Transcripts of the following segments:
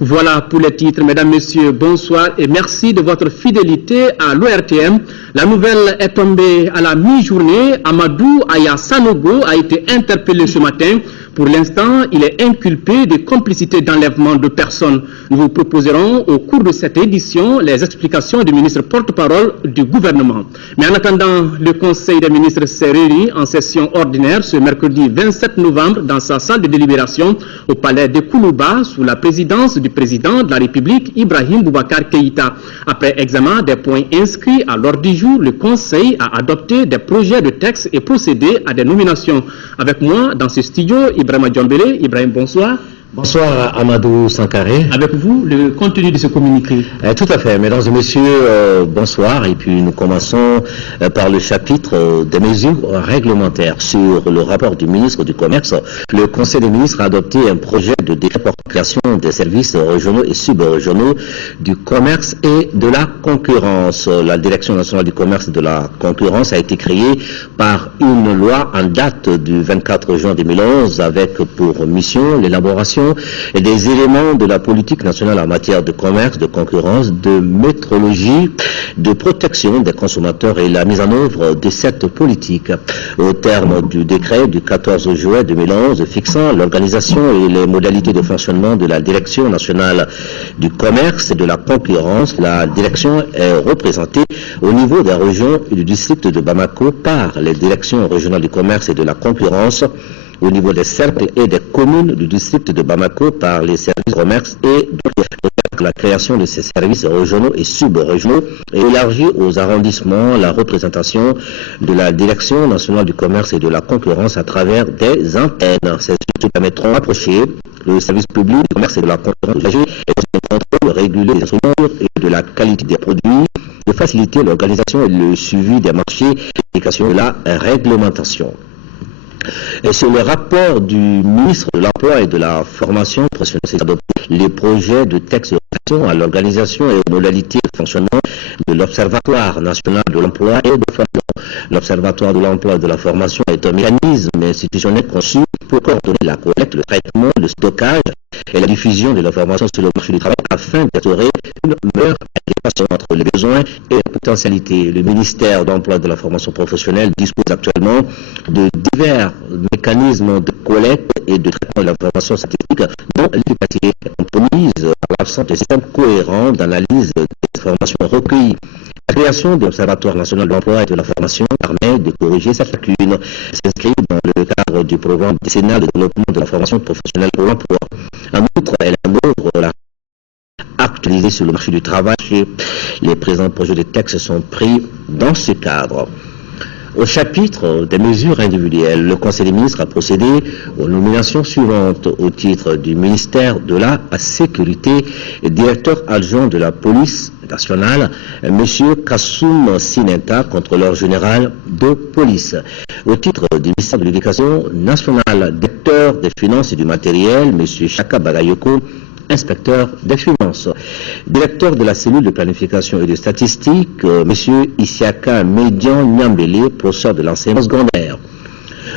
Voilà pour les titres. Mesdames, Messieurs, bonsoir et merci de votre fidélité à l'ORTM. La nouvelle est tombée à la mi-journée. Amadou Aya Sanogo a été interpellé ce matin. Pour l'instant, il est inculpé de complicité d'enlèvement de personnes. Nous vous proposerons au cours de cette édition les explications du ministre porte-parole du gouvernement. Mais en attendant, le Conseil des ministres s'est réuni en session ordinaire ce mercredi 27 novembre dans sa salle de délibération au palais de Koulouba sous la présidence du président de la République, Ibrahim Boubacar Keïta. Après examen des points inscrits à l'ordre du jour, le Conseil a adopté des projets de texte et procédé à des nominations. Avec moi dans ce studio, Ibrahim Djambélé. Ibrahim, bonsoir. Bonsoir Amadou Sankaré. Avec vous, le contenu de ce communiqué. Tout à fait, mesdames et messieurs, bonsoir. Et puis nous commençons par le chapitre des mesures réglementaires sur le rapport du ministre du Commerce. Le Conseil des ministres a adopté un projet de décret pour la création des services régionaux et sub-régionaux du commerce et de la concurrence. La Direction nationale du commerce et de la concurrence a été créée par une loi en date du 24 juin 2011 avec pour mission l'élaboration et des éléments de la politique nationale en matière de commerce, de concurrence, de métrologie, de protection des consommateurs et la mise en œuvre de cette politique. Au terme du décret du 14 juin 2011 fixant l'organisation et les modalités de fonctionnement de la Direction nationale du commerce et de la concurrence, la direction est représentée au niveau des régions et du district de Bamako par les directions régionales du commerce et de la concurrence, au niveau des cercles et des communes du district de Bamako par les services de commerce et de la création de ces services régionaux et sub-régionaux et élargie aux arrondissements la représentation de la Direction nationale du commerce et de la concurrence à travers des antennes. Ces structures permettront d'approcher le service public du commerce et de la concurrence et de contrôle réguler des instruments et de la qualité des produits, de faciliter l'organisation et le suivi des marchés et l'application de la réglementation. Et sur le rapport du ministre de l'Emploi et de la Formation professionnelle, c'est adopté les projets de texte à l'organisation et aux modalités de fonctionnement de l'Observatoire national de l'emploi et de la formation. L'Observatoire de l'emploi et de la formation est un mécanisme institutionnel conçu pour coordonner la collecte, le traitement, le stockage et la diffusion de l'information sur le marché du travail afin d'instaurer une meilleure adéquation entre les besoins et les potentialités. Le ministère de l'Emploi et de la Formation professionnelle dispose actuellement de divers mécanismes de collecte et de traitement de l'information statistique dont l'efficacité est compromise par l'absence de système cohérent d'analyse des informations recueillies. La création de l'Observatoire national de l'emploi et de la formation permet de corriger cette lacune. S'inscrit dans le cadre du programme décennal de développement de la formation professionnelle pour l'emploi. En outre, elle ouvre la actualisée sur le marché du travail. Les présents projets de texte sont pris dans ce cadre. Au chapitre des mesures individuelles, le Conseil des ministres a procédé aux nominations suivantes au titre du ministère de la Sécurité, directeur adjoint de la police nationale, M. Kassoum Sinenta, contrôleur général de police. Au titre du ministère de l'Éducation nationale, directeur des finances et du matériel, M. Chaka Bagayoko, inspecteur des finances. Directeur de la cellule de planification et de statistique, M. Isiaka Median Nyambele, professeur de l'enseignement secondaire.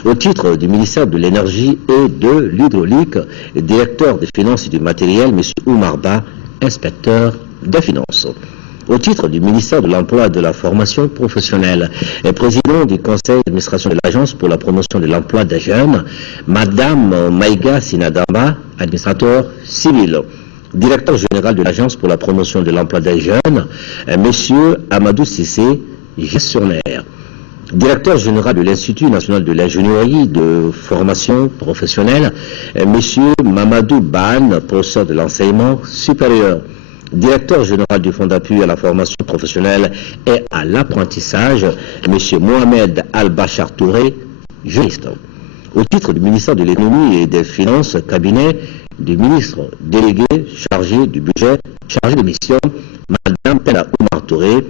Au titre du ministère de l'énergie et de l'hydraulique, directeur des finances et du matériel, M. Oumarba, inspecteur des finances. Au titre du ministère de l'Emploi et de la Formation professionnelle et président du conseil d'administration de l'Agence pour la promotion de l'emploi des jeunes, Madame Maïga Sinadamba, administrateur civil. Directeur général de l'Agence pour la promotion de l'emploi des jeunes, Monsieur Amadou Sissé, gestionnaire. Directeur général de l'Institut national de l'ingénierie de formation professionnelle, Monsieur Mamadou Ban, professeur de l'enseignement supérieur. Directeur général du Fonds d'appui à la formation professionnelle et à l'apprentissage, M. Mohamed Al-Bachar Touré, juriste. Au titre du ministère de l'économie et des finances, cabinet du ministre délégué chargé du budget, chargé de mission, Mme Pella Oumar Touré,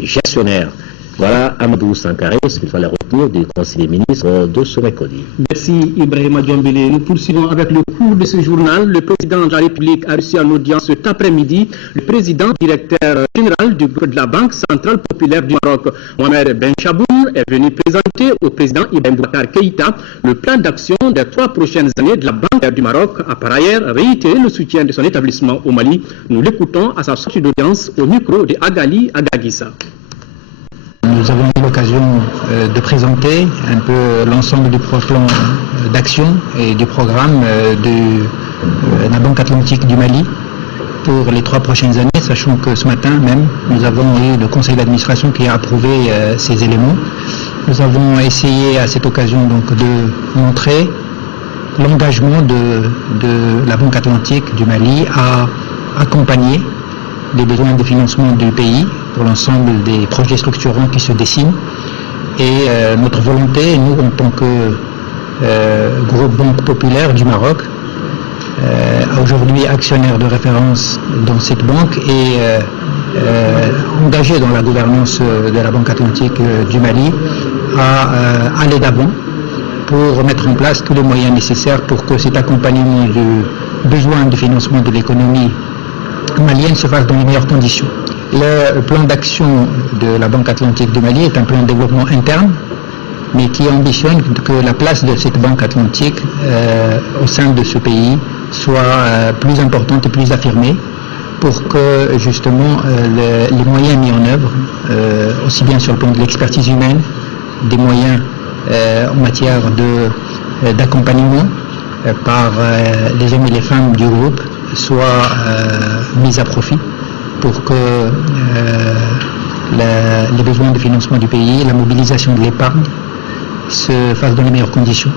gestionnaire. Voilà Amadou Sankaré, ce qu'il fallait retenir du Conseil des ministres de ce mercredi. Merci Ibrahim Djambélé. Nous poursuivons avec le cours de ce journal, le président de la République a reçu en audience cet après-midi le président directeur général de la Banque centrale populaire du Maroc, Mohamed Ben Chaboun, est venu présenter au président Ibrahim Boubacar Keïta le plan d'action des 3 prochaines années de la Banque du Maroc. A par ailleurs réitéré le soutien de son établissement au Mali. Nous l'écoutons à sa sortie d'audience au micro de Agali Agagissa. Nous avons eu l'occasion de présenter un peu l'ensemble du plan d'action et du programme de la Banque atlantique du Mali pour les 3 prochaines années, sachant que ce matin même, nous avons eu le conseil d'administration qui a approuvé ces éléments. Nous avons essayé à cette occasion donc de montrer l'engagement de la Banque atlantique du Mali à accompagner les besoins de financement du pays pour l'ensemble des projets structurants qui se dessinent. Et notre volonté, nous en tant que groupe Banque populaire du Maroc, aujourd'hui actionnaire de référence dans cette banque et engagé dans la gouvernance de la Banque atlantique du Mali, à aller d'avant pour mettre en place tous les moyens nécessaires pour que cet accompagnement du besoin de financement de l'économie malienne se fasse dans les meilleures conditions. Le plan d'action de la Banque atlantique du Mali est un plan de développement interne, mais qui ambitionne que la place de cette Banque atlantique au sein de ce pays soit plus importante et plus affirmée pour que justement les moyens mis en œuvre, aussi bien sur le plan de l'expertise humaine, des moyens en matière d'accompagnement par les hommes et les femmes du groupe, soient mis à profit pour que les besoins de financement du pays, la mobilisation de l'épargne se fassent dans les meilleures conditions.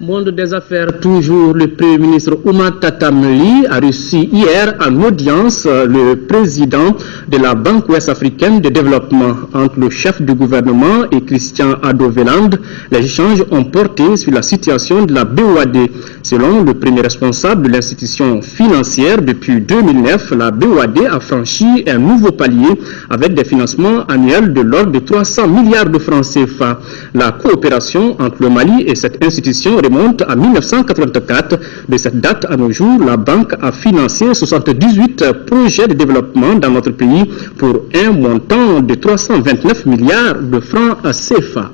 Monde des affaires, toujours, le Premier ministre Oumar Tatamli a reçu hier en audience le président de la Banque ouest-africaine de développement. Entre le chef du gouvernement et Christian Ado-Veland, les échanges ont porté sur la situation de la BOAD. Selon le premier responsable de l'institution financière, depuis 2009, la BOAD a franchi un nouveau palier avec des financements annuels de l'ordre de 300 milliards de francs CFA. La coopération entre le Mali et cette institution remonte à 1984. De cette date à nos jours, la banque a financé 78 projets de développement dans notre pays pour un montant de 329 milliards de francs CFA.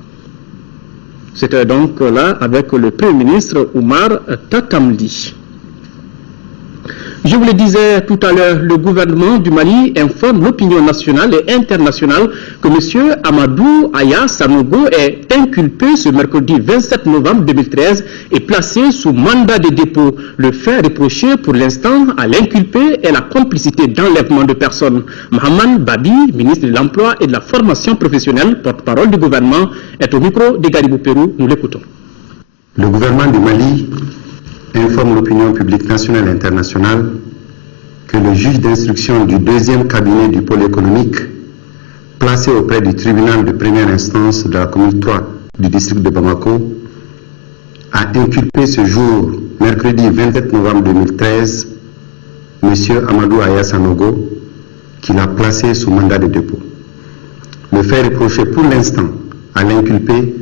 C'était donc là avec le Premier ministre Oumar Tatamli. Je vous le disais tout à l'heure, le gouvernement du Mali informe l'opinion nationale et internationale que M. Amadou Aya Sanogo est inculpé ce mercredi 27 novembre 2013 et placé sous mandat de dépôt. Le fait reproché pour l'instant à l'inculpé est la complicité d'enlèvement de personnes. Mohamed Babi, ministre de l'Emploi et de la Formation professionnelle, porte-parole du gouvernement, est au micro de Garibou Pérou. Nous l'écoutons. Le gouvernement du Mali informe l'opinion publique nationale et internationale que le juge d'instruction du 2e cabinet du pôle économique, placé auprès du tribunal de première instance de la commune 3 du district de Bamako, a inculpé ce jour, mercredi 27 novembre 2013, M. Amadou Aya Sanogo, qu'il a placé sous mandat de dépôt. Le fait reproché pour l'instant à l'inculpé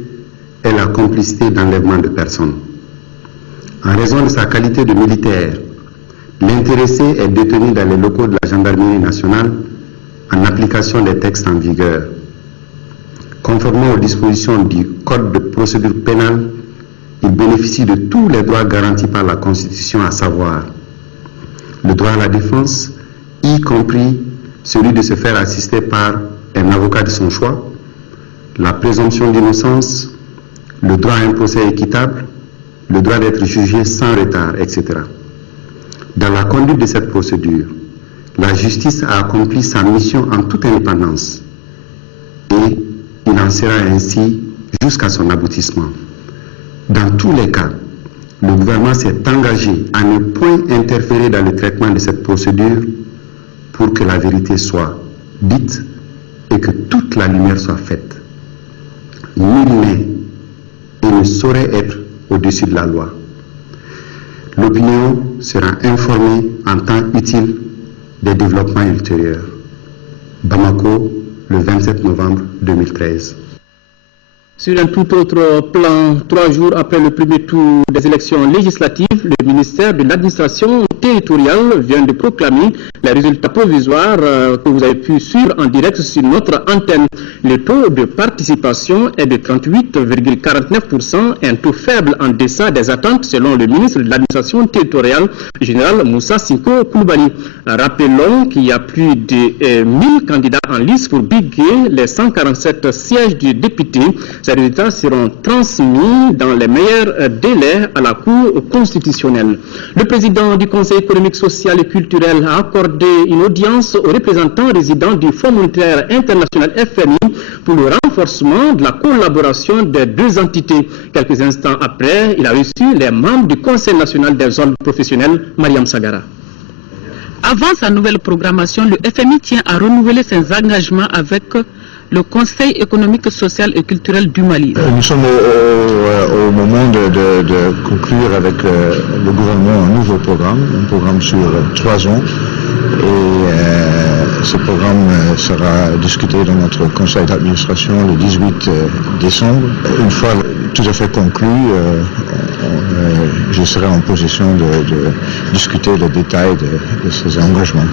est la complicité d'enlèvement de personnes. En raison de sa qualité de militaire, l'intéressé est détenu dans les locaux de la gendarmerie nationale en application des textes en vigueur. Conformément aux dispositions du Code de procédure pénale, il bénéficie de tous les droits garantis par la Constitution, à savoir le droit à la défense, y compris celui de se faire assister par un avocat de son choix, la présomption d'innocence, le droit à un procès équitable, le droit d'être jugé sans retard, etc. Dans la conduite de cette procédure, la justice a accompli sa mission en toute indépendance et il en sera ainsi jusqu'à son aboutissement. Dans tous les cas, le gouvernement s'est engagé à ne point interférer dans le traitement de cette procédure pour que la vérité soit dite et que toute la lumière soit faite. Nul n'est et ne saurait être au-dessus de la loi. L'opinion sera informée en temps utile des développements ultérieurs. Bamako, le 27 novembre 2013. Sur un tout autre plan, 3 jours après le premier tour des élections législatives, le ministère de l'administration territoriale vient de proclamer les résultats provisoires que vous avez pu suivre en direct sur notre antenne. Le taux de participation est de 38,49%, un taux faible en deçà des attentes selon le ministre de l'administration territoriale, général Moussa Sinko Koulibaly. Rappelons qu'il y a plus de 1000 candidats en lice pour briguer les 147 sièges du député. Ces résultats seront transmis dans les meilleurs délais à la Cour constitutionnelle. Le président du Conseil économique, social et culturel a accordé une audience aux représentants résidents du Fonds monétaire international FMI pour le renforcement de la collaboration des deux entités. Quelques instants après, il a reçu les membres du Conseil national des ordres professionnels, Mariam Sagara. Avant sa nouvelle programmation, le FMI tient à renouveler ses engagements avec le Conseil économique, social et culturel du Mali. Nous sommes au moment de conclure avec le gouvernement un nouveau programme, un programme sur 3 ans. Et ce programme sera discuté dans notre conseil d'administration le 18 décembre. Une fois tout à fait conclu, je serai en position de discuter les détails de ces engagements.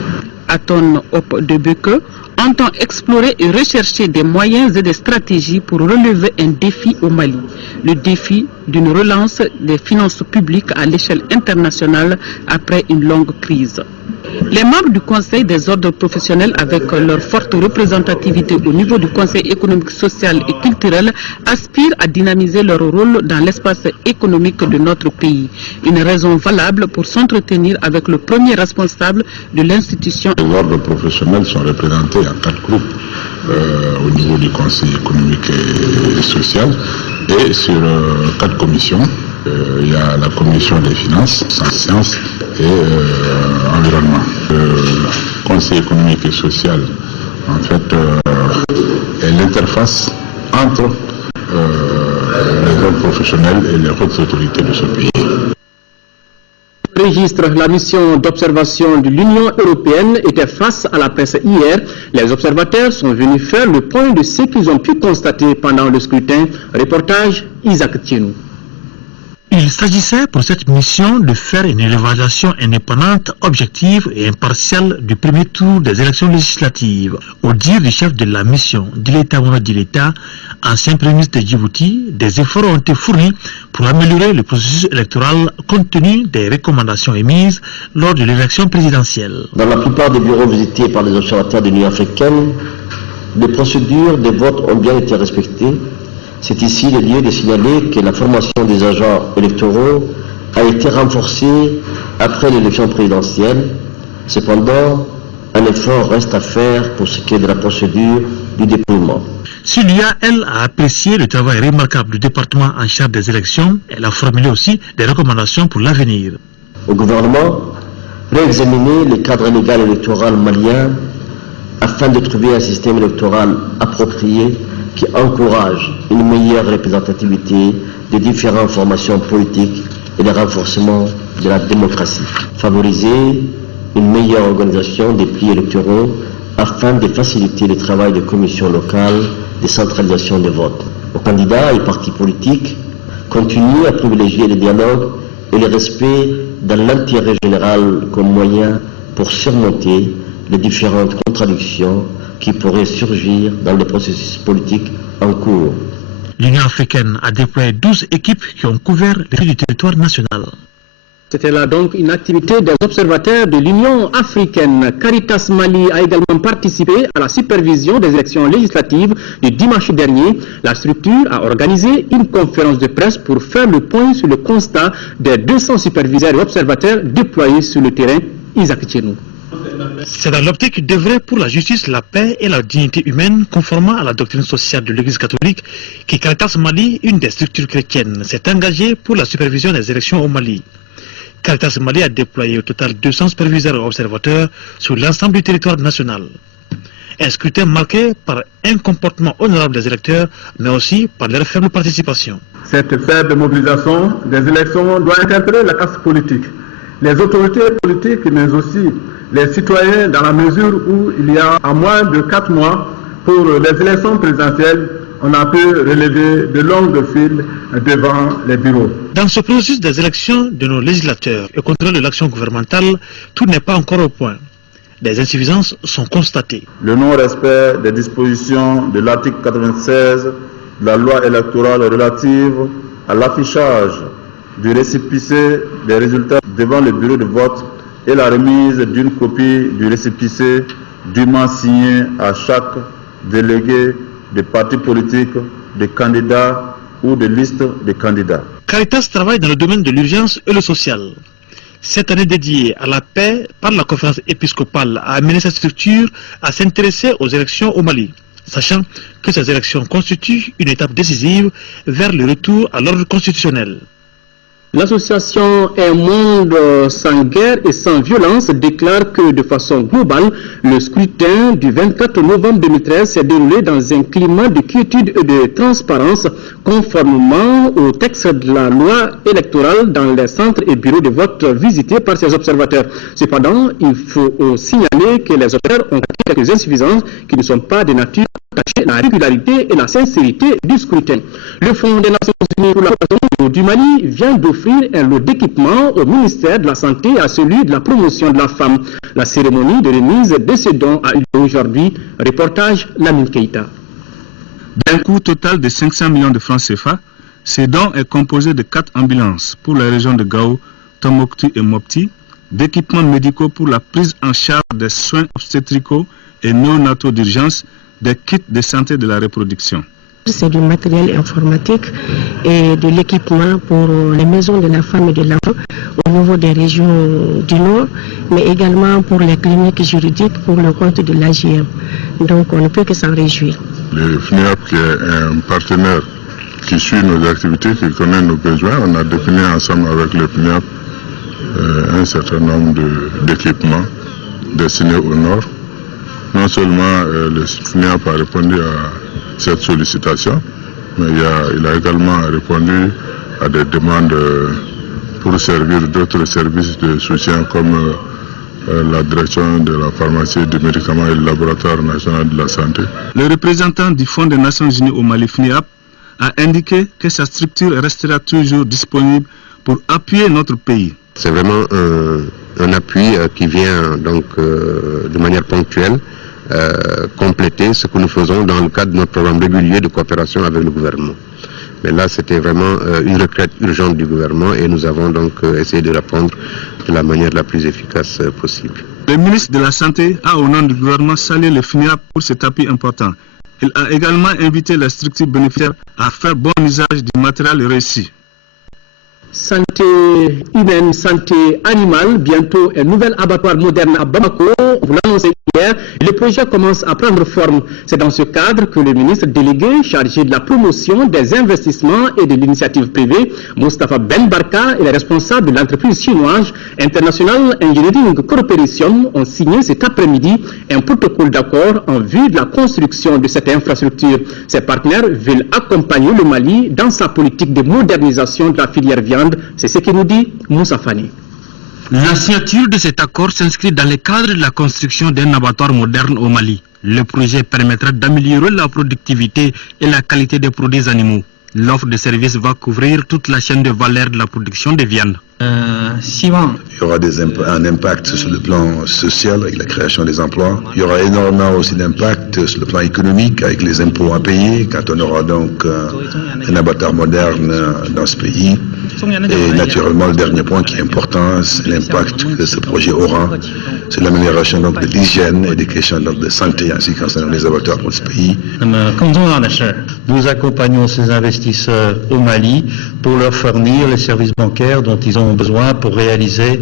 Aton Op de Beke entend explorer et rechercher des moyens et des stratégies pour relever un défi au Mali, le défi d'une relance des finances publiques à l'échelle internationale après une longue crise. Les membres du Conseil des ordres professionnels, avec leur forte représentativité au niveau du Conseil économique, social et culturel, aspirent à dynamiser leur rôle dans l'espace économique de notre pays. Une raison valable pour s'entretenir avec le premier responsable de l'institution. Les ordres professionnels sont représentés en 4 groupes au niveau du Conseil économique et social et sur 4 commissions. Il y a la commission des finances, sciences et environnement. Le Conseil économique et social, en fait, est l'interface entre les ordres professionnels et les autres autorités de ce pays. Registre, la mission d'observation de l'Union européenne était face à la presse hier. Les observateurs sont venus faire le point de ce qu'ils ont pu constater pendant le scrutin. Reportage Isaac Thienou. Il s'agissait pour cette mission de faire une évaluation indépendante, objective et impartiale du premier tour des élections législatives. Au dire du chef de la mission, Dileta Mouna Dileta, ancien premier ministre de Djibouti, des efforts ont été fournis pour améliorer le processus électoral compte tenu des recommandations émises lors de l'élection présidentielle. Dans la plupart des bureaux visités par les observateurs de l'Union africaine, les procédures de vote ont bien été respectées. C'est ici le lieu de signaler que la formation des agents électoraux a été renforcée après l'élection présidentielle. Cependant, un effort reste à faire pour ce qui est de la procédure du dépouillement. Si l'UA, elle, a apprécié le travail remarquable du département en charge des élections, elle a formulé aussi des recommandations pour l'avenir. Au gouvernement, réexaminer le cadre légal électoral malien afin de trouver un système électoral approprié qui encourage une meilleure représentativité des différentes formations politiques et le renforcement de la démocratie. Favoriser une meilleure organisation des plis électoraux afin de faciliter le travail des commissions locales de centralisation des votes. Les candidats et partis politiques continuent à privilégier le dialogue et le respect dans l'intérêt général comme moyen pour surmonter les différentes contradictions qui pourraient surgir dans le processus politique en cours. L'Union africaine a déployé 12 équipes qui ont couvert les du territoire national. C'était là donc une activité des observateurs de l'Union africaine. Caritas Mali a également participé à la supervision des élections législatives du dimanche dernier. La structure a organisé une conférence de presse pour faire le point sur le constat des 200 superviseurs et observateurs déployés sur le terrain. Isaac Thienou. C'est dans l'optique d'œuvrer pour la justice, la paix et la dignité humaine, conformément à la doctrine sociale de l'Église catholique, que Caritas Mali, une des structures chrétiennes, s'est engagée pour la supervision des élections au Mali. Caritas Mali a déployé au total 200 superviseurs et observateurs sur l'ensemble du territoire national. Un scrutin marqué par un comportement honorable des électeurs, mais aussi par leur faible participation. Cette faible mobilisation des élections doit interpeller la classe politique, les autorités politiques, mais aussi les citoyens, dans la mesure où il y a à moins de 4 mois pour les élections présidentielles on a pu relever de longues files devant les bureaux. Dans ce processus des élections de nos législateurs et contrôle de l'action gouvernementale, tout n'est pas encore au point. Des insuffisances sont constatées. Le non-respect des dispositions de l'article 96 de la loi électorale relative à l'affichage du récépissé des résultats devant le bureau de vote et la remise d'une copie du récépissé dûment signé à chaque délégué de parti politique, de candidats ou de liste de candidats. Caritas travaille dans le domaine de l'urgence et le social. Cette année dédiée à la paix par la conférence épiscopale a amené cette structure à s'intéresser aux élections au Mali, sachant que ces élections constituent une étape décisive vers le retour à l'ordre constitutionnel. L'association Un monde sans guerre et sans violence déclare que de façon globale, le scrutin du 24 novembre 2013 s'est déroulé dans un climat de quiétude et de transparence conformément au texte de la loi électorale dans les centres et bureaux de vote visités par ces observateurs. Cependant, il faut signaler que les observateurs ont quelques insuffisances qui ne sont pas de nature à attacher la régularité et la sincérité du scrutin. Le Fonds des Nations Unies pour la protection du Mali vient d'offrir un lot d'équipements au ministère de la Santé et à celui de la promotion de la femme. La cérémonie de remise de ces dons a eu lieu aujourd'hui. Reportage Lamine Keïta. D'un coût total de 500 millions de francs CFA, ces dons est composé de 4 ambulances pour la région de Gao, Tombouctou et Mopti, d'équipements médicaux pour la prise en charge des soins obstétricaux et néonataux d'urgence, des kits de santé de la reproduction. C'est du matériel informatique et de l'équipement pour les maisons de la femme et de l'enfant au niveau des régions du Nord, mais également pour les cliniques juridiques pour le compte de l'AGM. Donc on ne peut que s'en réjouir. Le FNIAP, qui est un partenaire qui suit nos activités, qui connaît nos besoins, on a défini ensemble avec le FNIAP un certain nombre d'équipements destinés au Nord. Non seulement le FNIAP a répondu à cette sollicitation, mais il a également répondu à des demandes pour servir d'autres services de soutien comme la direction de la pharmacie, du médicament et le laboratoire national de la santé. Le représentant du Fonds des Nations Unies au Mali, FNIAP, a indiqué que sa structure restera toujours disponible pour appuyer notre pays. C'est vraiment un appui qui vient donc de manière ponctuelle compléter ce que nous faisons dans le cadre de notre programme régulier de coopération avec le gouvernement. Mais là, c'était vraiment une requête urgente du gouvernement et nous avons donc essayé de répondre de la manière la plus efficace possible. Le ministre de la Santé a, au nom du gouvernement, salué le FNIAP pour cet appui important. Il a également invité les structures bénéficiaires à faire bon usage du matériel réussi. Santé humaine, santé animale, bientôt un nouvel abattoir moderne à Bamako, vous l'annoncez hier, et le projet commence à prendre forme. C'est dans ce cadre que le ministre délégué chargé de la promotion des investissements et de l'initiative privée, Moustapha Ben Barka, et les responsables de l'entreprise chinoise International Engineering Corporation ont signé cet après-midi un protocole d'accord en vue de la construction de cette infrastructure. Ces partenaires veulent accompagner le Mali dans sa politique de modernisation de la filière viande. C'est ce que nous dit Moussa Fani. La signature de cet accord s'inscrit dans le cadre de la construction d'un abattoir moderne au Mali. Le projet permettra d'améliorer la productivité et la qualité des produits animaux. L'offre de services va couvrir toute la chaîne de valeur de la production de viande. Il y aura un impact sur le plan social avec la création des emplois. Il y aura énormément aussi d'impact sur le plan économique avec les impôts à payer quand on aura donc un abattoir moderne dans ce pays. Et naturellement, le dernier point qui est important, c'est l'impact que ce projet aura sur l'amélioration donc de l'hygiène et des questions donc de santé ainsi concernant les abattoirs pour ce pays. Nous accompagnons ces investisseurs au Mali pour leur fournir les services bancaires dont ils ont besoin pour réaliser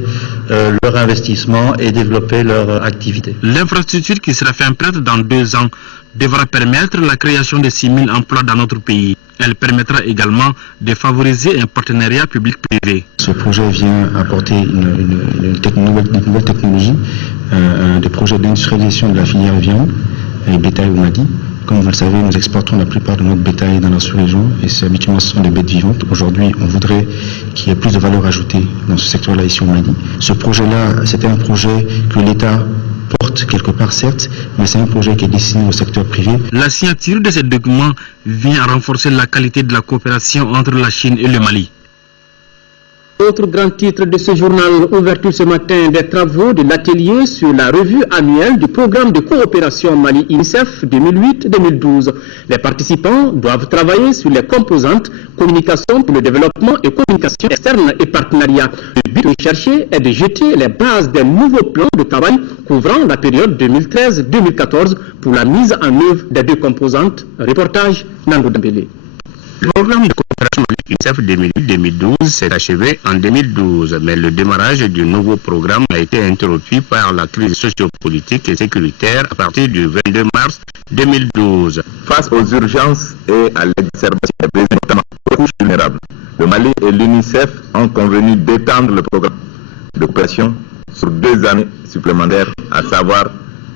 leur investissement et développer leur activité. L'infrastructure qui sera fin prête dans 2 ans devra permettre la création de 6 000 emplois dans notre pays. Elle permettra également de favoriser un partenariat public-privé. Ce projet vient apporter une nouvelle technologie, des projets d'industrialisation de la filière viande et bétail au Mali. Comme vous le savez, nous exportons la plupart de notre bétail dans la sous-région et habituellement ce sont des bêtes vivantes. Aujourd'hui, on voudrait qu'il y ait plus de valeur ajoutée dans ce secteur-là ici au Mali. Ce projet-là, c'était un projet que l'État porte porte quelque part, certes, mais c'est un projet qui est destiné au secteur privé. La signature de ce document vient renforcer la qualité de la coopération entre la Chine et le Mali. Autre grand titre de ce journal, ouverture ce matin des travaux de l'atelier sur la revue annuelle du programme de coopération Mali-UNICEF 2008-2012. Les participants doivent travailler sur les composantes communication pour le développement et communication externe et partenariat. Le but recherché est de jeter les bases d'un nouveau plan de travail couvrant la période 2013-2014 pour la mise en œuvre des deux composantes. Reportage Nando Dambélé. Le programme de coopération UNICEF 2008-2012 s'est achevé en 2012, mais le démarrage du nouveau programme a été interrompu par la crise sociopolitique et sécuritaire à partir du 22 mars 2012. Face aux urgences et à l'exacerbation des besoins, notamment aux couches vulnérables, le Mali et l'UNICEF ont convenu d'étendre le programme de coopération sur 2 années supplémentaires, à savoir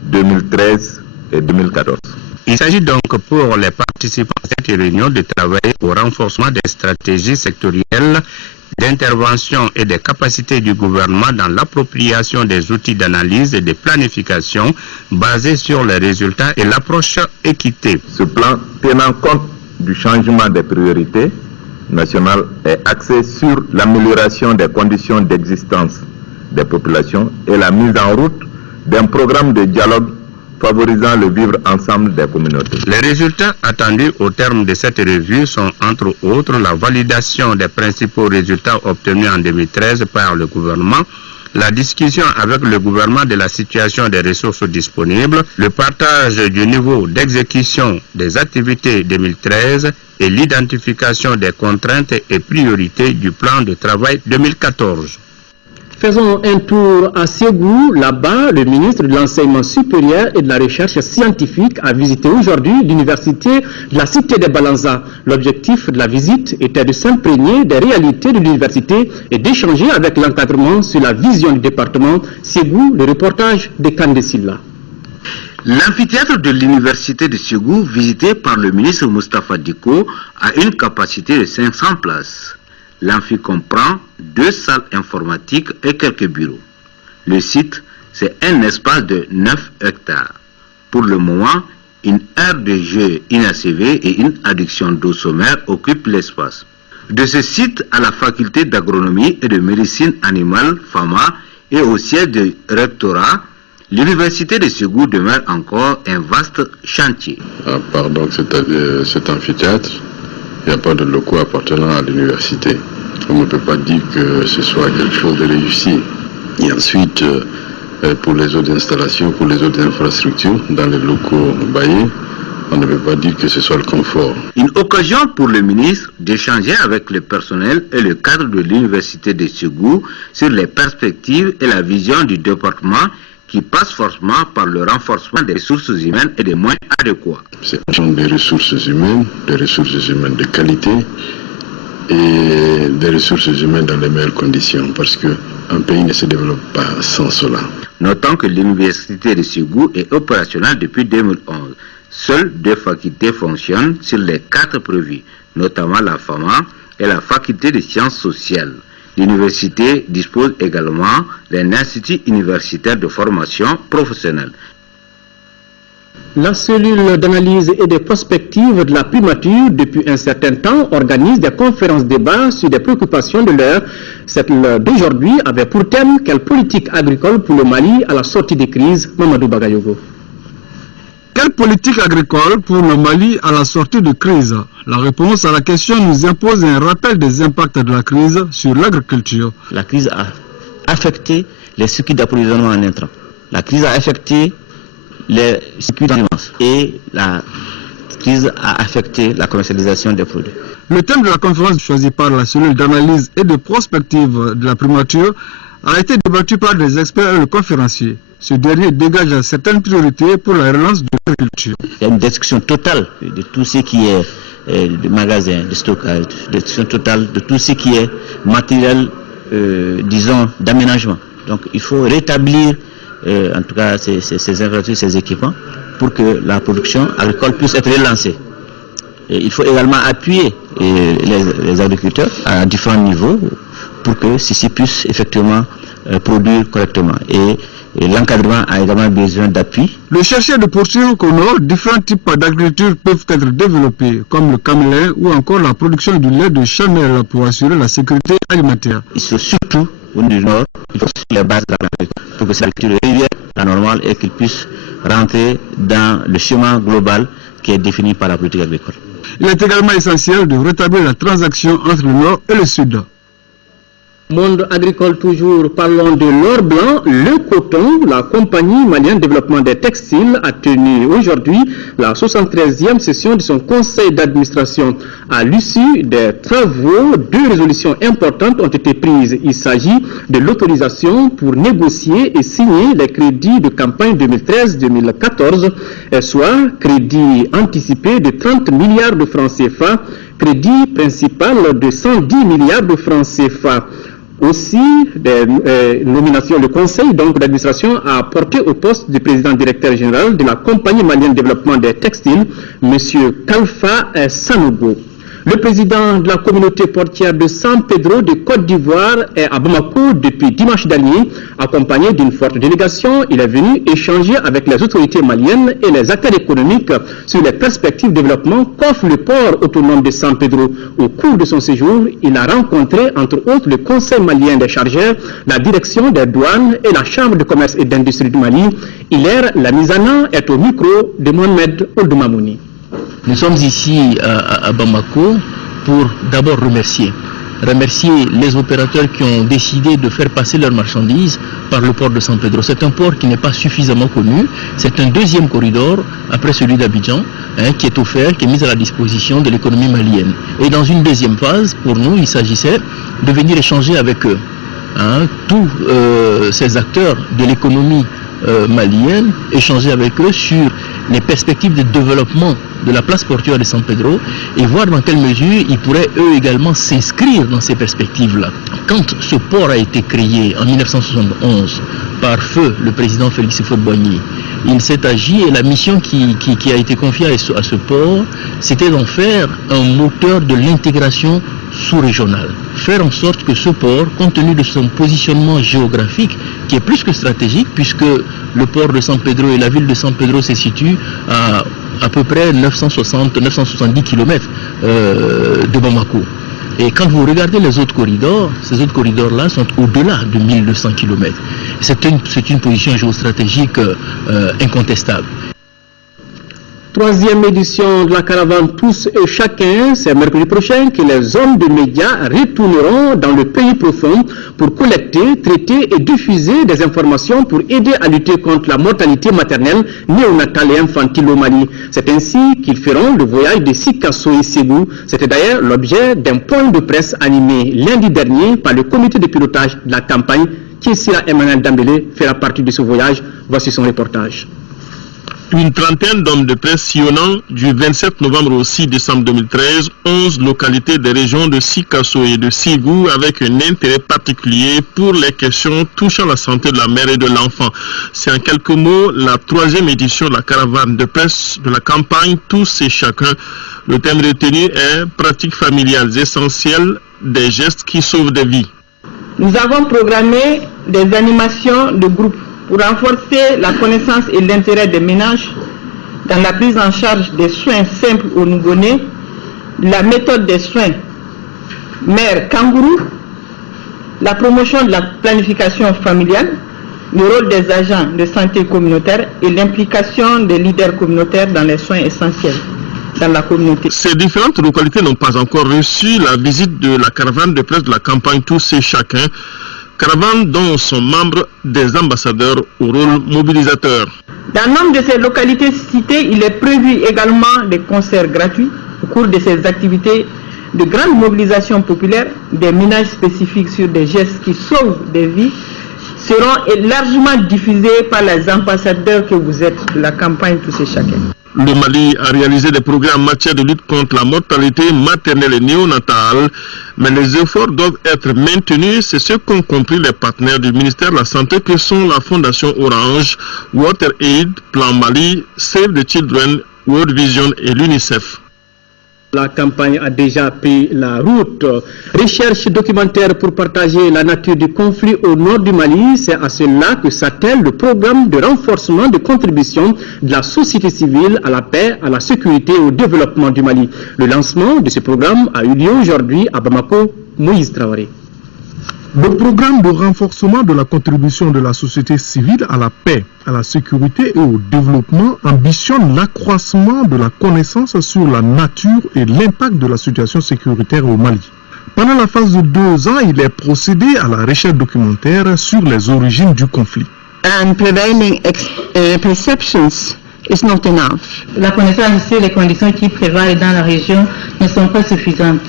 2013 et 2014. Il s'agit donc pour les participants à cette réunion de travailler au renforcement des stratégies sectorielles d'intervention et des capacités du gouvernement dans l'appropriation des outils d'analyse et de planification basés sur les résultats et l'approche équité. Ce plan, tenant compte du changement des priorités nationales, est axé sur l'amélioration des conditions d'existence des populations et la mise en route d'un programme de dialogue favorisant le vivre ensemble des communautés. Les résultats attendus au terme de cette revue sont entre autres la validation des principaux résultats obtenus en 2013 par le gouvernement, la discussion avec le gouvernement de la situation des ressources disponibles, le partage du niveau d'exécution des activités 2013 et l'identification des contraintes et priorités du plan de travail 2014. Faisons un tour à Ségou. Là-bas, le ministre de l'Enseignement supérieur et de la Recherche scientifique a visité aujourd'hui l'université de la cité de Balanza. L'objectif de la visite était de s'imprégner des réalités de l'université et d'échanger avec l'encadrement sur la vision du département. Ségou, le reportage de Kandesilla. L'amphithéâtre de l'université de Ségou, visité par le ministre Moustapha Diko, a une capacité de 500 places. L'amphi comprend 2 salles informatiques et quelques bureaux. Le site, c'est un espace de 9 hectares. Pour le moment, une aire de jeu inachevée et une adduction d'eau sommaire occupent l'espace. De ce site à la faculté d'agronomie et de médecine animale, FAMA, et au siège du rectorat, l'université de Ségou demeure encore un vaste chantier. À part donc cet amphithéâtre, il n'y a pas de locaux appartenant à l'université. On ne peut pas dire que ce soit quelque chose de réussi. Et ensuite, pour les autres installations, pour les autres infrastructures, dans les locaux baillés, on ne peut pas dire que ce soit le confort. Une occasion pour le ministre d'échanger avec le personnel et le cadre de l'université de Ségou sur les perspectives et la vision du département qui passe forcément par le renforcement des ressources humaines et des moyens adéquats. C'est des ressources humaines de qualité et des ressources humaines dans les meilleures conditions, parce qu'un pays ne se développe pas sans cela. Notons que l'université de Ségou est opérationnelle depuis 2011. Seules 2 facultés fonctionnent sur les 4 prévues, notamment la FAMA et la faculté de sciences sociales. L'université dispose également d'un institut universitaire de formation professionnelle. La cellule d'analyse et de prospective de la primature, depuis un certain temps, organise des conférences-débats sur des préoccupations de l'heure. Celle d'aujourd'hui avait pour thème « Quelle politique agricole pour le Mali à la sortie des crises ?» Mamadou Bagayogo. Quelle politique agricole pour le Mali à la sortie de crise? La réponse à la question nous impose un rappel des impacts de la crise sur l'agriculture. La crise a affecté les circuits d'approvisionnement en intrants. La crise a affecté les circuits d'armement et la crise a affecté la commercialisation des produits. Le thème de la conférence choisi par la cellule d'analyse et de prospective de la primature a été débattu par des experts et le conférencier. Ce dernier dégage certaines priorités pour la relance de l'agriculture. Il y a une destruction totale de tout ce qui est de magasins, de stockage, destruction totale de tout ce qui est matériel, disons, d'aménagement. Donc il faut rétablir en tout cas ces infrastructures, ces équipements, pour que la production agricole puisse être relancée. Et il faut également appuyer les agriculteurs à différents niveaux pour que ceux-ci puissent effectivement produire correctement. Et Et l'encadrement a également besoin d'appui. Le chercheur de poursuivre qu'au Nord, différents types d'agriculture peuvent être développés, comme le camelin ou encore la production du lait de chanel pour assurer la sécurité alimentaire. Il faut surtout, au niveau du Nord, il faut sur les bases de l'agriculture pour que cette agriculture revienne à la normale et qu'il puisse rentrer dans le chemin global qui est défini par la politique agricole. Il est également essentiel de rétablir la transaction entre le Nord et le Sud. Monde agricole toujours, parlons de l'or blanc, le coton. La compagnie malienne de développement des textiles a tenu aujourd'hui la 73e session de son conseil d'administration. À l'issue des travaux, 2 résolutions importantes ont été prises. Il s'agit de l'autorisation pour négocier et signer les crédits de campagne 2013-2014, soit crédits anticipés de 30 milliards de francs CFA, crédit principal de 110 milliards de francs CFA. Aussi, des nominations, le conseil d'administration a porté au poste du président directeur général de la compagnie malienne de développement des textiles, M. Kalfa Sanogo. Le président de la communauté portière de San Pedro de Côte d'Ivoire est à Bamako depuis dimanche dernier, accompagné d'une forte délégation. Il est venu échanger avec les autorités maliennes et les acteurs économiques sur les perspectives de développement qu'offre le port autonome de San Pedro. Au cours de son séjour, il a rencontré entre autres le Conseil malien des chargeurs, la direction des douanes et la Chambre de commerce et d'industrie du Mali. Hier, la mise en œuvre est au micro de Mohamed Oldoumamouni. Nous sommes ici à Bamako pour d'abord remercier les opérateurs qui ont décidé de faire passer leurs marchandises par le port de San Pedro. C'est un port qui n'est pas suffisamment connu. C'est un deuxième corridor, après celui d'Abidjan, qui est offert, qui est mis à la disposition de l'économie malienne. Et dans une deuxième phase, pour nous, il s'agissait de venir échanger avec eux. Tous ces acteurs de l'économie malienne, échanger avec eux sur les perspectives de développement de la place portuaire de San Pedro et voir dans quelle mesure ils pourraient eux également s'inscrire dans ces perspectives-là. Quand ce port a été créé en 1971 par feu le président Félix Houphouët-Boigny, il s'est agi et la mission qui a été confiée à ce port, c'était d'en faire un moteur de l'intégration sous-régionale. Faire en sorte que ce port, compte tenu de son positionnement géographique, qui est plus que stratégique, puisque le port de San Pedro et la ville de San Pedro se situent à peu près 970 km de Bamako. Et quand vous regardez les autres corridors, ces autres corridors-là sont au-delà de 1200 km. C'est une position géostratégique incontestable. 3e édition de la caravane Tous et Chacun, c'est mercredi prochain que les hommes de médias retourneront dans le pays profond pour collecter, traiter et diffuser des informations pour aider à lutter contre la mortalité maternelle, néonatale et infantile au Mali. C'est ainsi qu'ils feront le voyage de Sikasso et Ségou. C'était d'ailleurs l'objet d'un point de presse animé lundi dernier par le comité de pilotage de la campagne. Kessira Emmanuel Dambélé fera partie de ce voyage. Voici son reportage. Une trentaine d'hommes de presse sillonnant du 27 novembre au 6 décembre 2013, 11 localités des régions de Sikasso et de Ségou avec un intérêt particulier pour les questions touchant la santé de la mère et de l'enfant. C'est en quelques mots la 3e édition de la caravane de presse de la campagne Tous et Chacun. Le thème retenu est pratiques familiales essentielles, des gestes qui sauvent des vies. Nous avons programmé des animations de groupe pour renforcer la connaissance et l'intérêt des ménages dans la prise en charge des soins simples aux nouveau-nés, la méthode des soins mère kangourou, la promotion de la planification familiale, le rôle des agents de santé communautaire et l'implication des leaders communautaires dans les soins essentiels dans la communauté. Ces différentes localités n'ont pas encore reçu la visite de la caravane de presse de la campagne Tous et Chacun, caravane dont sont membres des ambassadeurs au rôle mobilisateur. Dans nombre de ces localités citées, il est prévu également des concerts gratuits au cours de ces activités de grande mobilisation populaire. Des ménages spécifiques sur des gestes qui sauvent des vies seront largement diffusés par les ambassadeurs que vous êtes de la campagne Tous et Chacun. Le Mali a réalisé des progrès en matière de lutte contre la mortalité maternelle et néonatale, mais les efforts doivent être maintenus. C'est ce qu'ont compris les partenaires du ministère de la Santé que sont la Fondation Orange, WaterAid, Plan Mali, Save the Children, World Vision et l'UNICEF. La campagne a déjà pris la route. Recherche documentaire pour partager la nature du conflit au nord du Mali, c'est à cela que s'attelle le programme de renforcement de contribution de la société civile à la paix, à la sécurité et au développement du Mali. Le lancement de ce programme a eu lieu aujourd'hui à Bamako. Moïse Traoré. Le programme de renforcement de la contribution de la société civile à la paix, à la sécurité et au développement ambitionne l'accroissement de la connaissance sur la nature et l'impact de la situation sécuritaire au Mali. Pendant la phase de 2 ans, il est procédé à la recherche documentaire sur les origines du conflit. And prevailing perceptions is not enough. La connaissance sur les conditions qui prévalent dans la région ne sont pas suffisantes.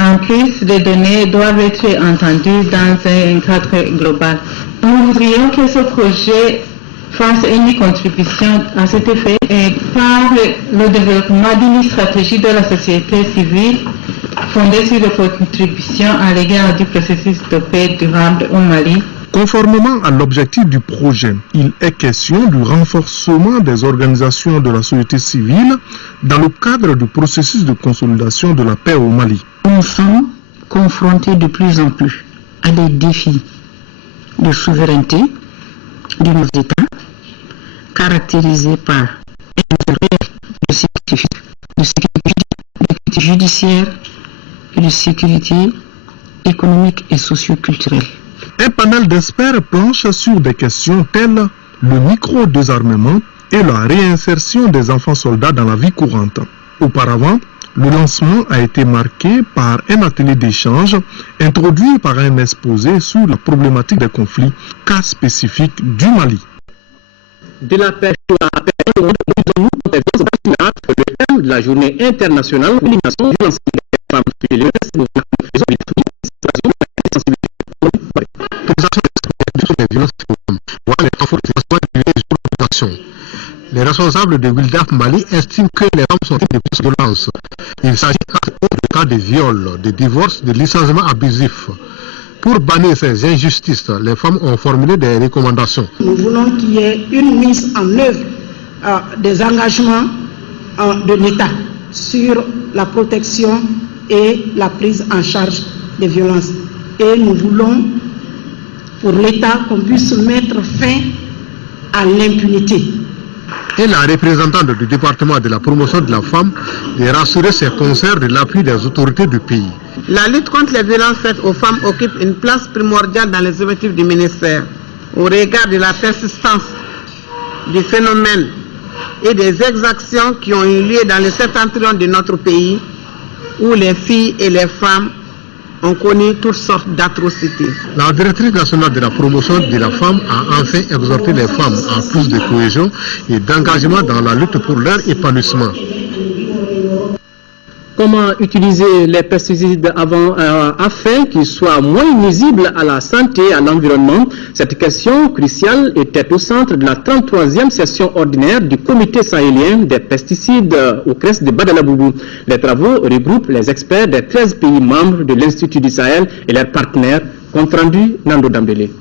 En plus, les données doivent être entendues dans un cadre global. Nous voudrions que ce projet fasse une contribution à cet effet et par le développement d'une stratégie de la société civile fondée sur les contributions à l'égard du processus de paix durable au Mali. Conformément à l'objectif du projet, il est question du renforcement des organisations de la société civile dans le cadre du processus de consolidation de la paix au Mali. Nous sommes confrontés de plus en plus à des défis de souveraineté de nos États, caractérisés par un réel de sécurité judiciaire et de sécurité économique et socio-culturelle. Un panel d'experts planche sur des questions telles le micro-désarmement et la réinsertion des enfants soldats dans la vie courante. Auparavant, le lancement a été marqué par un atelier d'échange introduit par un exposé sur la problématique des conflits, cas spécifiques du Mali. De la paix à la paix, le thème de la journée internationale de l'élimination du lancer des femmes et le reste de Les responsables de Wildaf Mali estiment que les femmes sont victimes de plus de violences. Il s'agit de cas de viol, de divorce, de licenciement abusif. Pour bannir ces injustices, les femmes ont formulé des recommandations. Nous voulons qu'il y ait une mise en œuvre des engagements de l'État sur la protection et la prise en charge des violences. Et nous voulons pour l'État qu'on puisse mettre fin à l'impunité. Et la représentante du département de la promotion de la femme est rassurée ses concerts de l'appui des autorités du pays. La lutte contre les violences faites aux femmes occupe une place primordiale dans les objectifs du ministère. Au regard de la persistance du phénomène et des exactions qui ont eu lieu dans les septentrions de notre pays, où les filles et les femmes ont connu toutes sortes d'atrocités. La directrice nationale de la promotion de la femme a enfin exhorté les femmes à plus de cohésion et d'engagement dans la lutte pour leur épanouissement. Comment utiliser les pesticides afin qu'ils soient moins nuisibles à la santé et à l'environnement? Cette question cruciale était au centre de la 33e session ordinaire du comité sahélien des pesticides au CRES de Badalaboubou. Les travaux regroupent les experts des 13 pays membres de l'Institut du Sahel et leurs partenaires. Compte rendu Nando Dambélé.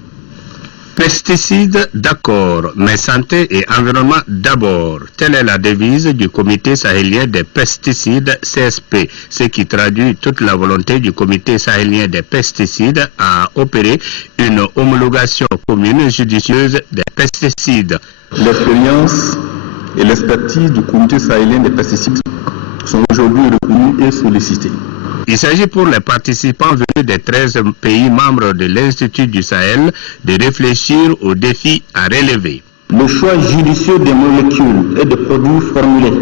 Pesticides d'accord, mais santé et environnement d'abord. Telle est la devise du comité sahélien des pesticides CSP, ce qui traduit toute la volonté du comité sahélien des pesticides à opérer une homologation commune judicieuse des pesticides. L'expérience et l'expertise du comité sahélien des pesticides sont aujourd'hui reconnues et sollicitées. Il s'agit pour les participants venus des 13 pays membres de l'Institut du Sahel de réfléchir aux défis à relever. Le choix judicieux des molécules et des produits formulés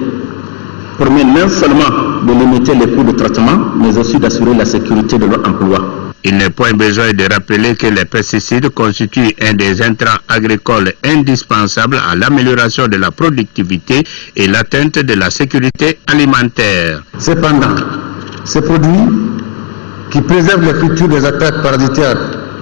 permet non seulement de limiter les coûts de traitement, mais aussi d'assurer la sécurité de leur emploi. Il n'est point besoin de rappeler que les pesticides constituent un des intrants agricoles indispensables à l'amélioration de la productivité et l'atteinte de la sécurité alimentaire. Cependant, ces produits qui préservent les cultures des attaques parasitaires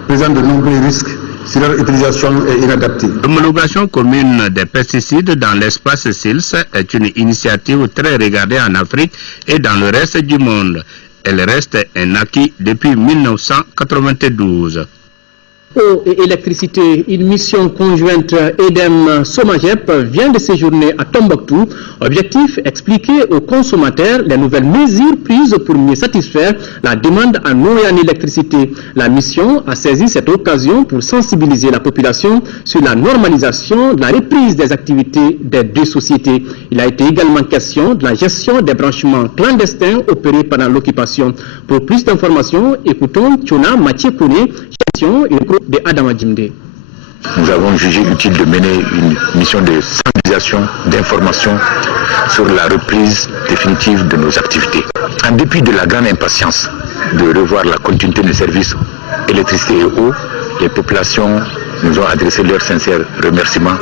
présentent de nombreux risques si leur utilisation est inadaptée. L'homologation commune des pesticides dans l'espace SILS est une initiative très regardée en Afrique et dans le reste du monde. Elle reste un acquis depuis 1992. Eau et électricité, une mission conjointe EDEM-SOMAGEP vient de séjourner à Tombouctou. Objectif, expliquer aux consommateurs les nouvelles mesures prises pour mieux satisfaire la demande en eau et en électricité. La mission a saisi cette occasion pour sensibiliser la population sur la normalisation de la reprise des activités des deux sociétés. Il a été également question de la gestion des branchements clandestins opérés pendant l'occupation. Pour plus d'informations, écoutons Tchona Mathiekone, gestion et le groupe de Adama Djimde. Nous avons jugé utile de mener une mission de sensibilisation, d'information sur la reprise définitive de nos activités. En dépit de la grande impatience de revoir la continuité des services électricité et eau, les populations nous ont adressé leurs sincères remerciements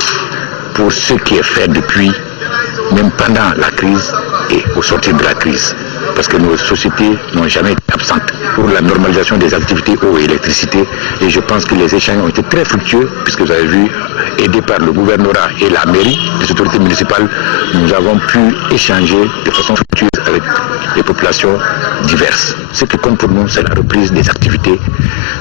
pour ce qui est fait depuis, même pendant la crise et au sortir de la crise. Parce que nos sociétés n'ont jamais été absentes pour la normalisation des activités eau et électricité. Et je pense que les échanges ont été très fructueux, puisque vous avez vu, aidés par le gouvernorat et la mairie, les autorités municipales, nous avons pu échanger de façon fructueuse avec les populations diverses. Ce qui compte pour nous, c'est la reprise des activités.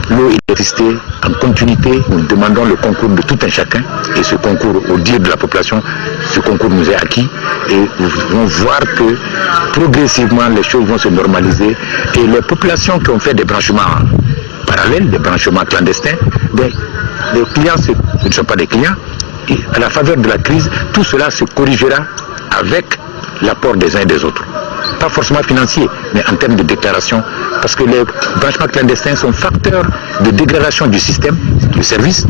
L'eau et l'électricité, en continuité, nous demandons le concours de tout un chacun. Et ce concours, au dire de la population, ce concours nous est acquis. Et nous allons voir que progressivement, les choses vont se normaliser. Et les populations qui ont fait des branchements parallèles, des branchements clandestins, les clients ce ne sont pas des clients. Et à la faveur de la crise, tout cela se corrigera avec l'apport des uns et des autres. Pas forcément financier, mais en termes de déclaration, parce que les branchements clandestins sont facteurs de dégradation du système, du service.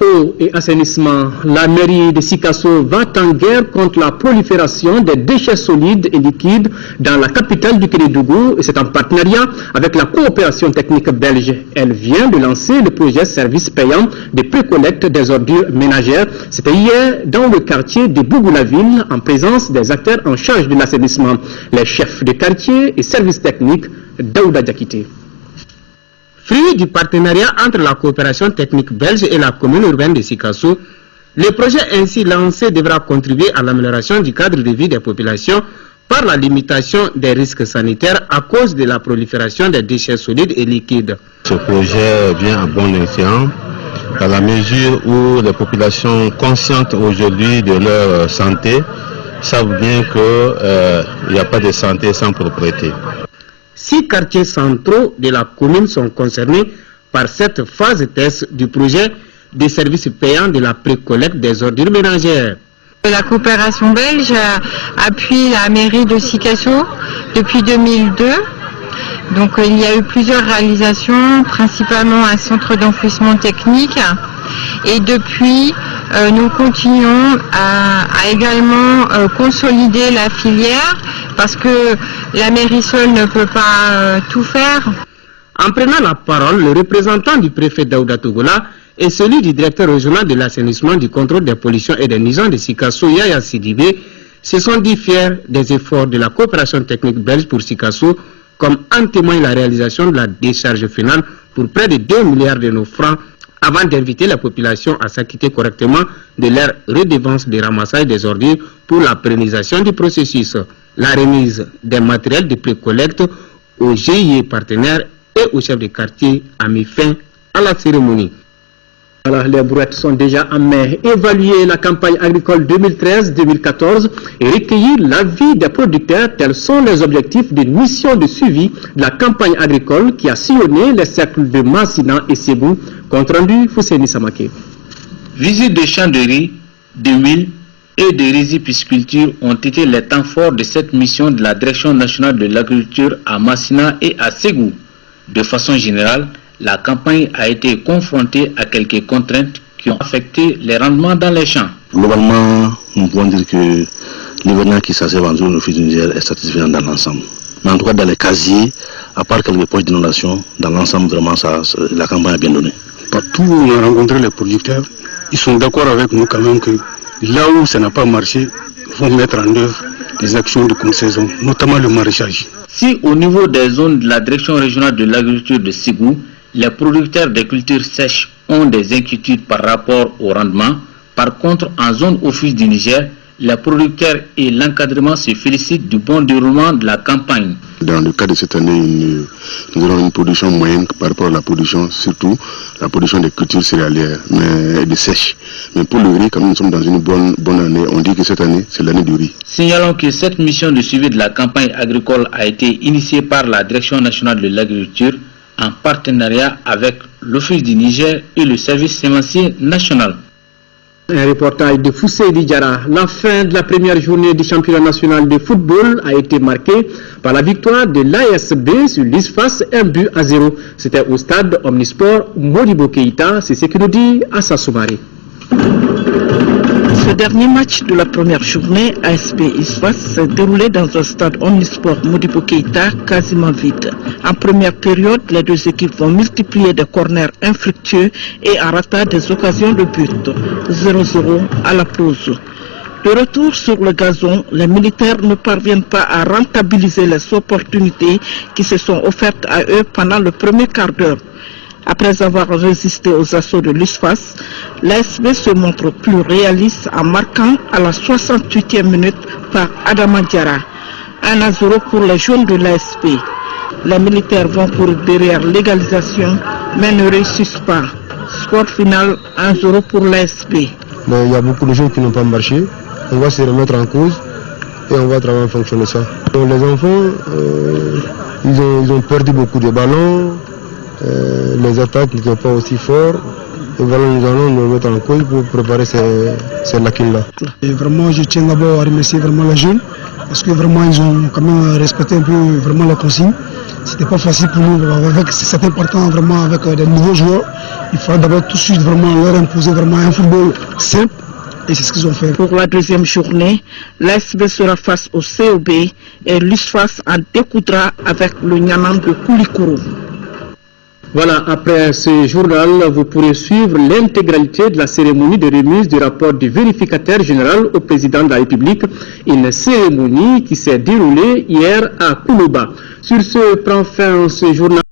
Eau et assainissement, la mairie de Sikasso va en guerre contre la prolifération des déchets solides et liquides dans la capitale du Kédougou, et c'est en partenariat avec la coopération technique belge. Elle vient de lancer le projet service payant de précollecte des ordures ménagères. C'était hier dans le quartier de Bougou-la-Ville en présence des acteurs en charge de l'assainissement, les chefs de quartier et services techniques Daouda Diakité. Fruit du partenariat entre la coopération technique belge et la commune urbaine de Sikasso, le projet ainsi lancé devra contribuer à l'amélioration du cadre de vie des populations par la limitation des risques sanitaires à cause de la prolifération des déchets solides et liquides. Ce projet vient à bon escient dans la mesure où les populations conscientes aujourd'hui de leur santé savent bien qu'il n'y a pas de santé sans propriété. 6 quartiers centraux de la commune sont concernés par cette phase test du projet des services payants de la précollecte des ordures ménagères. La coopération belge appuie la mairie de Sikasso depuis 2002. Donc il y a eu plusieurs réalisations, principalement un centre d'enfouissement technique. Et depuis, nous continuons à également consolider la filière parce que la mairie seule ne peut pas tout faire. En prenant la parole, le représentant du préfet Daouda Togola et celui du directeur régional de l'assainissement, du contrôle des pollutions et des nuisances de Sikasso, Yaya Sidibé, se sont dit fiers des efforts de la coopération technique belge pour Sikasso, comme en témoigne la réalisation de la décharge finale pour près de 2 milliards de nos francs, avant d'inviter la population à s'acquitter correctement de leur redevance de ramassage des ordures pour la pérennisation du processus. La remise des matériels de précollecte aux GIE partenaires et aux chefs de quartier a mis fin à la cérémonie. Alors, les brouettes sont déjà en main. Évaluer la campagne agricole 2013-2014 et recueillir l'avis des producteurs, tels sont les objectifs d'une mission de suivi de la campagne agricole qui a sillonné les cercles de Massina et Ségou. Compte rendu, Fousséni Samake. Visite de champs de riz, de mil et de riziculture ont été les temps forts de cette mission de la Direction nationale de l'agriculture à Massina et à Ségou. De façon générale, la campagne a été confrontée à quelques contraintes qui ont affecté les rendements dans les champs. Globalement, nous pouvons dire que l'hivernage qui s'achève en zone du Niger est satisfaisant dans l'ensemble. Mais en tout cas, dans les casiers, à part quelques poches d'inondation, dans l'ensemble, vraiment, la campagne a bien donné. Partout où on a rencontré les producteurs, ils sont d'accord avec nous quand même que là où ça n'a pas marché, il faut mettre en œuvre des actions de contre-saison, notamment le maraîchage. Si au niveau des zones de la Direction régionale de l'agriculture de Ségou, les producteurs des cultures sèches ont des inquiétudes par rapport au rendement, par contre, en zone office du Niger, Les producteurs et l'encadrement se félicitent du bon déroulement de la campagne. Dans le cas de cette année, nous aurons une production moyenne par rapport à la production, surtout la production des cultures céréalières, mais de sèche. Mais pour le riz, comme nous sommes dans une bonne année, on dit que cette année, c'est l'année du riz. Signalons que cette mission de suivi de la campagne agricole a été initiée par la Direction nationale de l'agriculture en partenariat avec l'Office du Niger et le service sémencier national. Un reportage de Foussé Didiara. La fin de la première journée du championnat national de football a été marquée par la victoire de l'ASB sur l'ISFAS 1-0. C'était au stade Omnisport Modibo Keïta. C'est ce que nous dit Assa Soumari. Ce dernier match de la première journée, ASB ISFAS, s'est déroulé dans un stade Omnisport Modibo Keïta quasiment vide. En première période, les deux équipes vont multiplier des corners infructueux et en ratant des occasions de but. 0-0 à la pause. De retour sur le gazon, les militaires ne parviennent pas à rentabiliser les opportunités qui se sont offertes à eux pendant le premier quart d'heure. Après avoir résisté aux assauts de l'ISFAS, l'ASB se montre plus réaliste en marquant à la 68e minute par Adama Diarra. 1-0 pour les jaunes de l'ASB. Les militaires vont courir derrière l'égalisation, mais ne réussissent pas. Score final 1-0 pour l'ASB. Il y a beaucoup de gens qui n'ont pas marché. On va se remettre en cause et on va travailler en fonction de ça. Donc, les enfants, ils ont perdu beaucoup de ballons. Les attaques n'étaient pas aussi fortes. Et voilà, nous allons nous mettre en cause pour préparer ces lacunes-là. Et vraiment, je tiens d'abord à remercier vraiment les jeunes parce que vraiment, ils ont quand même respecté un peu vraiment la consigne. C'était pas facile pour nous, c'est important vraiment avec des nouveaux joueurs. Il faut d'abord tout de suite vraiment leur imposer vraiment un football simple. Et c'est ce qu'ils ont fait. Pour la deuxième journée, l'ASB sera face au COB et l'ISFAS en découdra avec le Nyanan de Koulikoro. Voilà, après ce journal, vous pourrez suivre l'intégralité de la cérémonie de remise du rapport du vérificateur général au président de la République, une cérémonie qui s'est déroulée hier à Koulouba. Sur ce, prend fin ce journal.